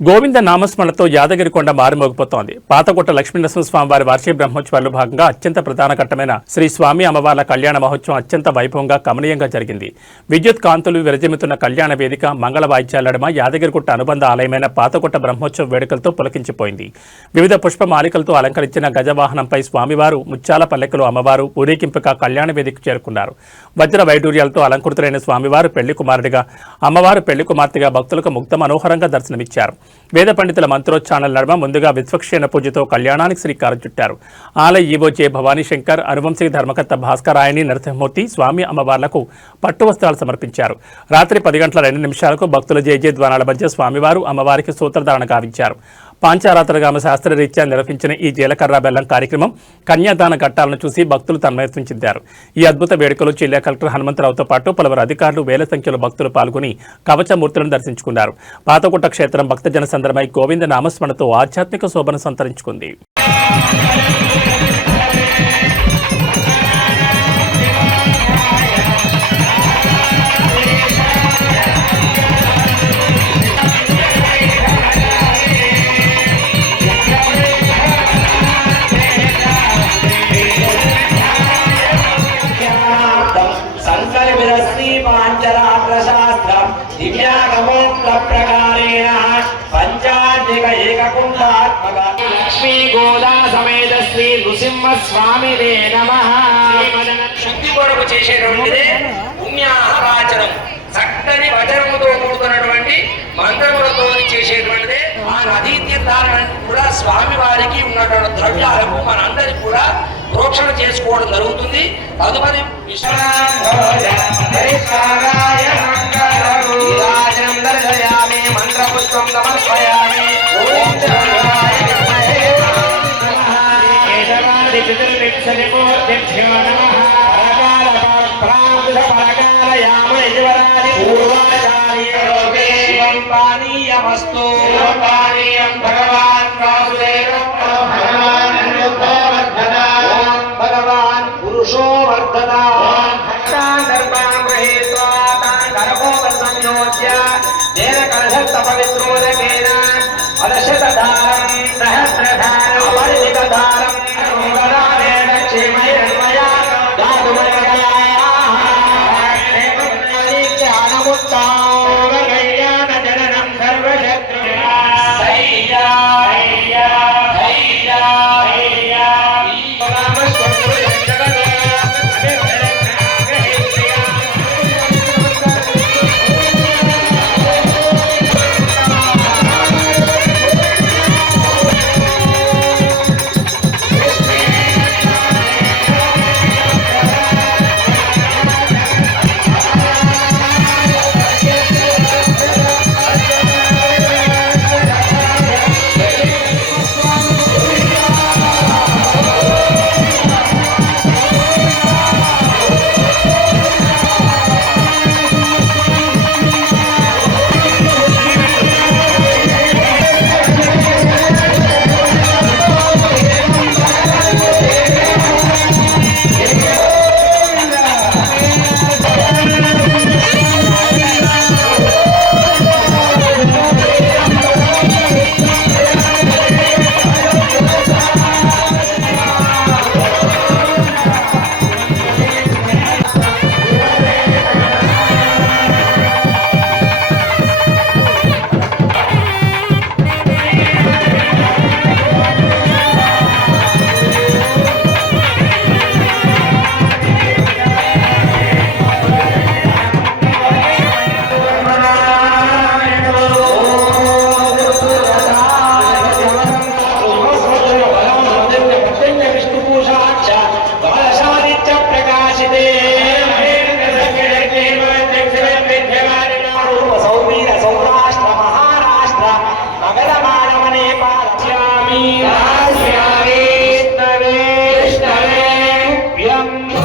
గోవింద నామస్మరణతో యాదగిరికొండ మారుమోగిపోతోంది. పాతకొట్ట లక్ష్మీనరసింహస్వామి వారి వార్షిక బ్రహ్మోత్సవాల్లో భాగంగా అత్యంత ప్రధాన ఘట్టమైన శ్రీ స్వామి అమ్మవార్ల కళ్యాణ మహోత్సవం అత్యంత వైభవంగా కమనీయంగా జరిగింది. విద్యుత్ కాంతులు విరజిమ్ముతున్న కళ్యాణ వేదిక మంగళ వాయిద్యాల నడుమ యాదగిరిగుట్ట అనుబంధ ఆలయమైన పాతకొట్ట బ్రహ్మోత్సవ వేడుకలతో పులకించిపోయింది. వివిధ పుష్పమాలికలతో అలంకరించిన గజవాహనంపై స్వామివారు, ముత్యాల పల్లెకలో అమ్మవారు ఊరేగింపుగా కళ్యాణ వేదికకు చేరుకున్నారు. వజ్ర వైడూర్యాలతో అలంకృతులైన స్వామివారు పెళ్లి కుమారుడిగా, అమ్మవారు పెళ్లి కుమార్తెగా భక్తులకు ముక్త మనోహరంగా దర్శనమిచ్చారు. వేద పండితుల మంత్రోచ్చారణల నడుమ ముందుగా విశ్వక్షేణ పూజతో కళ్యాణానికి శ్రీకారం చుట్టారు. ఆలయ ఈవో జె భవానీ శంకర్, అనువంశిక ధర్మకర్త భాస్కరాయని నరసింహమూర్తి స్వామి అమ్మవార్లకు పట్టు వస్త్రాలు సమర్పించారు. రాత్రి 10:02 భక్తుల జయజయధ్వానాల మధ్య స్వామివారు అమ్మవారికి సూత్రధారణ గావించారు. పాంచారాత్రగామ శాస్త్రరీత్యా నిర్వహించిన ఈ జీలకర్ర బెల్లం కార్యక్రమం కన్యాదాన ఘట్టాలను చూసి భక్తులు తన్మయత్వం చెందారు. ఈ అద్భుత వేడుకలో జిల్లా కలెక్టర్ హనుమంతరావుతో పాటు పలువురు అధికారులు, వేల సంఖ్యలో భక్తులు పాల్గొని కవచమూర్తులను దర్శించుకున్నారు. పాతకొట్ట క్షేత్రం భక్తజన సందర్భమై గోవింద నామస్మరణతో ఆధ్యాత్మిక శోభను సంతరించుకుంది. లక్ష్మీ గోదా సమేత శ్రీ నృసింహ స్వామినే నమః. శుద్ధి కొరకు చేసేటువంటిదే పుణ్యాహవాచనం. చక్కని వచనముతో కూడుకున్నటువంటి మంత్రములతో చేసేటువంటిదే ఆ నదీ తీర్థాలను కూడా స్వామి వారికి ఉన్నటువంటి ద్రవ్యాలకు మనందరికి కూడా ప్రోక్షణ చేసుకోవడం జరుగుతుంది. తదుపరి మంత్రపుష్పం సమర్పయామి. భగవాన్ పురుషో వర్ధతా పవిత్రోదకేన అదశత